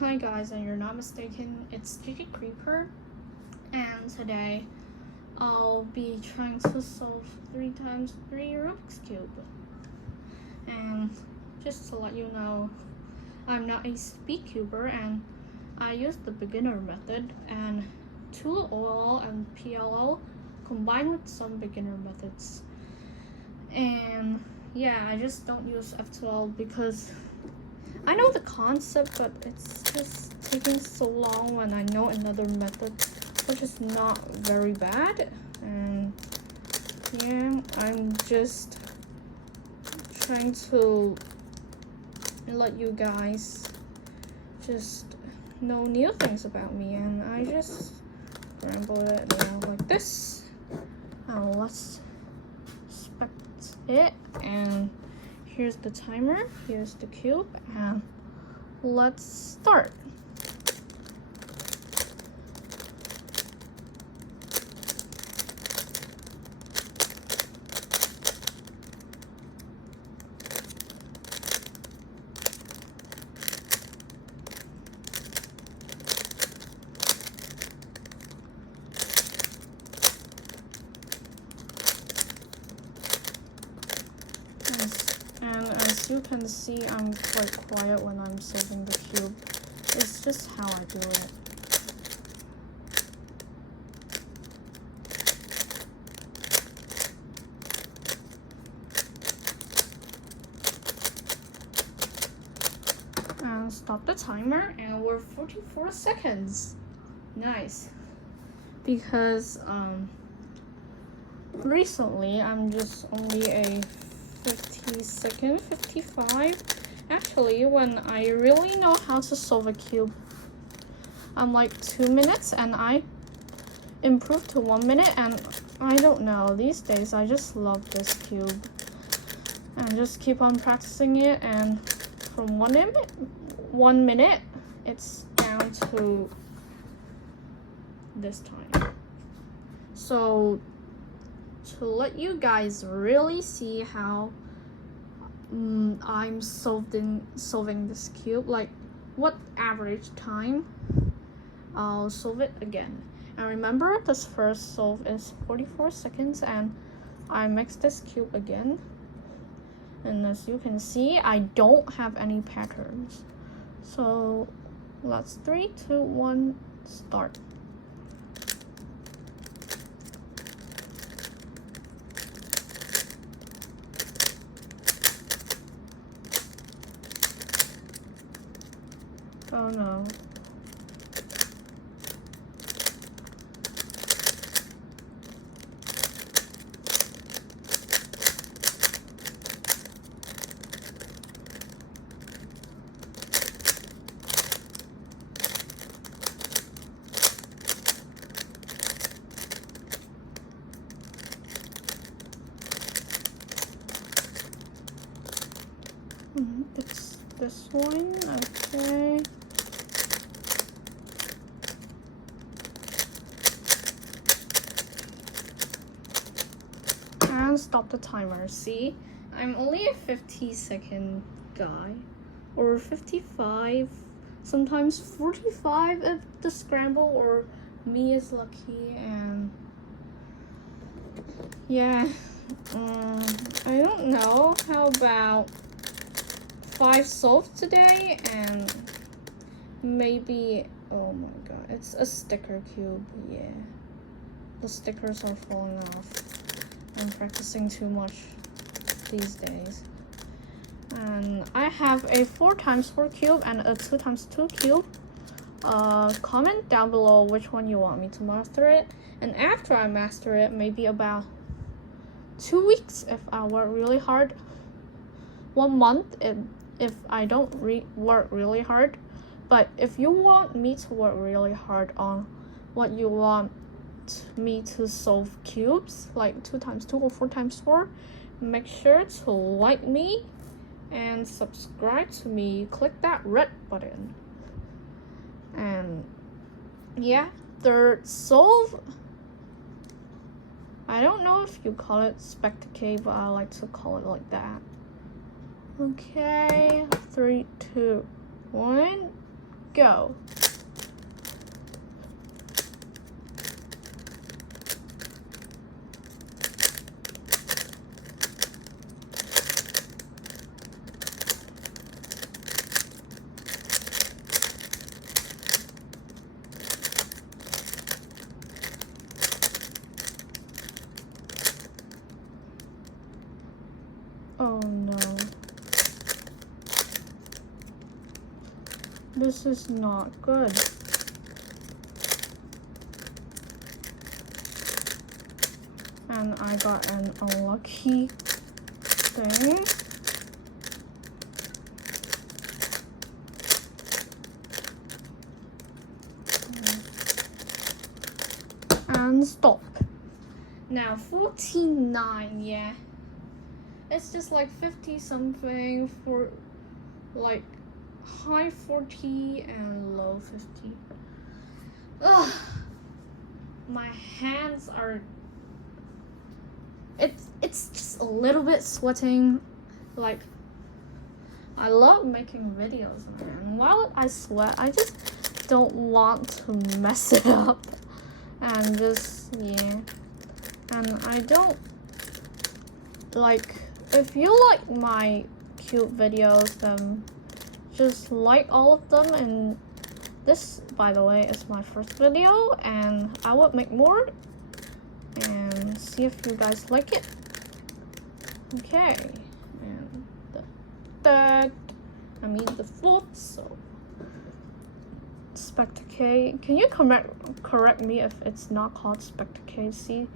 Hi guys, and you're not mistaken, it's Chicky Creeper, and today I'll be trying to solve 3x3 Rubik's Cube. And just to let you know, I'm not a speedcuber and I use the beginner method and tool OLL and PLL combined with some beginner methods. And yeah, I just don't use F12 because I know the concept, but it's just taking so long when I know another method, which is not very bad. And yeah, I'm just trying to let you guys just know new things about me, and I just scramble it down like this. Now let's inspect it, and here's the timer, here's the cube, and let's start. And as you can see, I'm quite quiet when I'm solving the cube. It's just how I do it. And stop the timer, and we're 44 seconds. Nice. Because recently I'm just only a 50-second, 55. Actually, when I really know how to solve a cube, I'm like 2 minutes, and I improved to 1 minute, and I don't know, these days I just love this cube. And just keep on practicing it, and from 1 minute, it's down to this time. So to let you guys really see how I'm solving this cube, like what average time, I'll solve it again. And remember, this first solve is 44 seconds, and I mix this cube again. And as you can see, I don't have any patterns. So let's 3, 2, 1, start. Oh no. It's this one, okay. And stop the timer. See, I'm only a 50-second guy, or 55, sometimes 45 if the scramble or me is lucky. And yeah, I don't know, how about 5 solved today, and maybe, oh my god, it's a sticker cube. Yeah, the stickers are falling off. I'm practicing too much these days. And I have a 4x4 cube and a 2x2 cube. Comment down below which one you want me to master it, and after I master it, maybe about 2 weeks if I work really hard, 1 month if I don't work really hard. But if you want me to work really hard on what you want me to solve cubes, like 2x2 or 4x4, make sure to like me and subscribe to me. Click that red button. And yeah, third solve, I don't know if you call it spectacade, but I like to call it like that. Okay, 3, 2, 1, go. Oh no. This is not good. And I got an unlucky thing. And stop. Now 49, yeah. It's just like 50 something for like high 40 and low 50. Ugh. My hands are, it's just a little bit sweating. Like, I love making videos, man. While I sweat, I just don't want to mess it up. And just, yeah. And I don't like, if you like my cute videos, then just like all of them. And this, by the way, is my first video, and I will make more and see if you guys like it. Okay, and the third, I mean the fourth, so Spectacade. Can you correct me if it's not called Spectacade? See,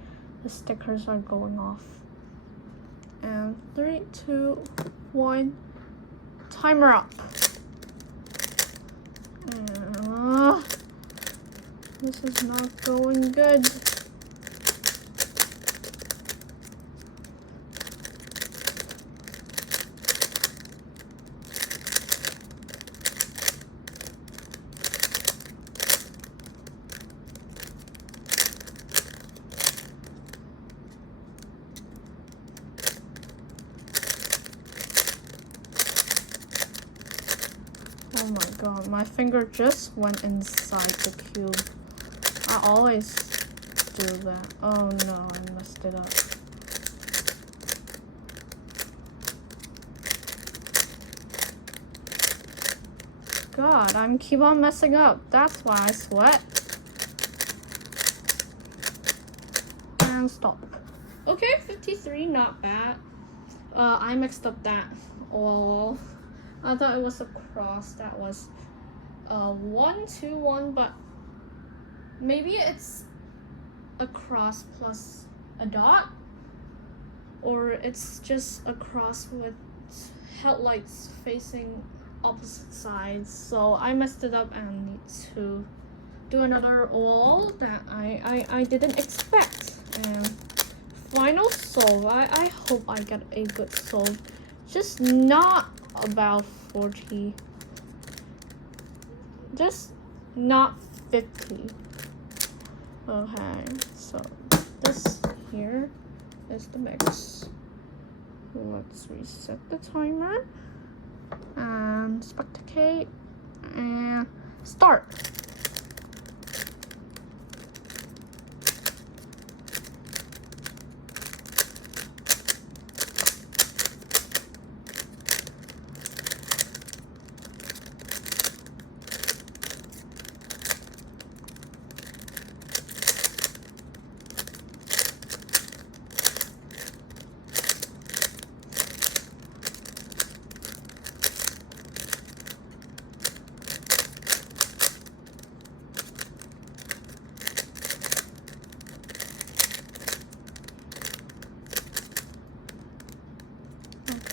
the stickers are going off. And 3, 2, 1, timer up. This is not going good. Oh my god, my finger just went inside the cube. I always do that. Oh no, I messed it up. God, I'm keep on messing up. That's why I sweat. And stop. Okay, 53, not bad. I mixed up that. Oh, I thought it was a cross. That was 1, 2, 1, but maybe it's a cross plus a dot, or it's just a cross with headlights facing opposite sides. So I messed it up and need to do another wall that I didn't expect. And final solve. I hope I get a good solve. Just not about 40. Just not 50. Okay, so this here is the mix. Let's reset the timer and Spectacade and start.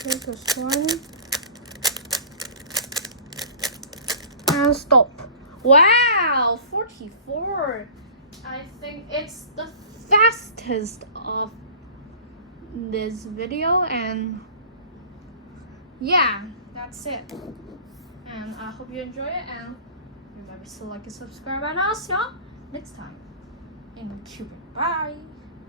Okay, this one. And stop. Wow, 44. I think it's the fastest of this video, and yeah, that's it. And I hope you enjoy it, and remember to like and subscribe, and I'll see you next time in Cupid. Bye.